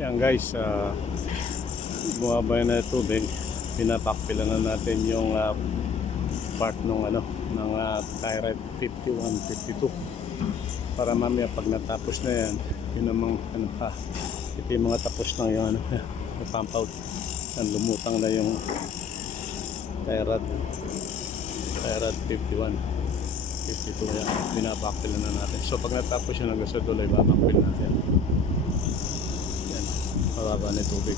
Yan guys, bumaba na yung tubig. Pinapakpilan na natin yung part ng ng Tyrite 51, 52 para mamaya pag natapos na yan, yun namang ito yung mga tapos na yung yung pump out. Yan, lumutang na yung Tyrite 51, 52 yan, pinapakpilan na natin. So pag natapos yun hanggang sa dulo, babakpil natin. Yan, mababa na yung tubig.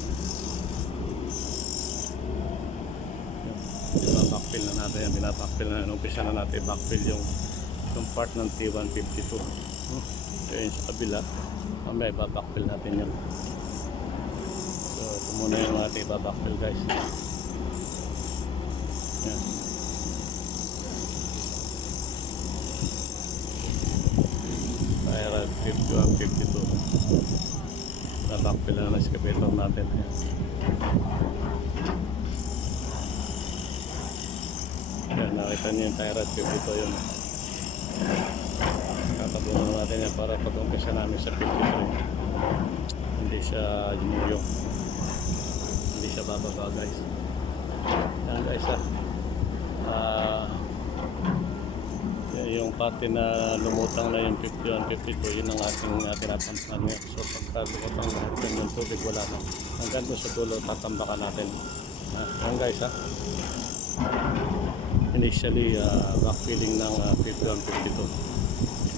Backfill na natin yan, binabackfill na natin. Umpisa na natin backfill yung part ng T152. So yun sa kabila, mamaya babackfill natin yun. So ito muna yung ating babackfill guys. Yan. Tyrite 51, 52. Babackfill na ng excavator natin. Yan. Yan, nakita niyo yung Tyrite 52 yun. Tatabunan natin yan para pag-umpisa namin sa 53. Hindi siya jumuyo. Hindi siya bababa guys. Yan guys yan yung pati na lumutang na yung 51, 52, yun ang ating tinatambakan ngayon. So pagka lumutang na yung tubig, wala na. Hanggang doon sa dulo, tatambakan natin. Yan guys initially backfilling ng 51, 52.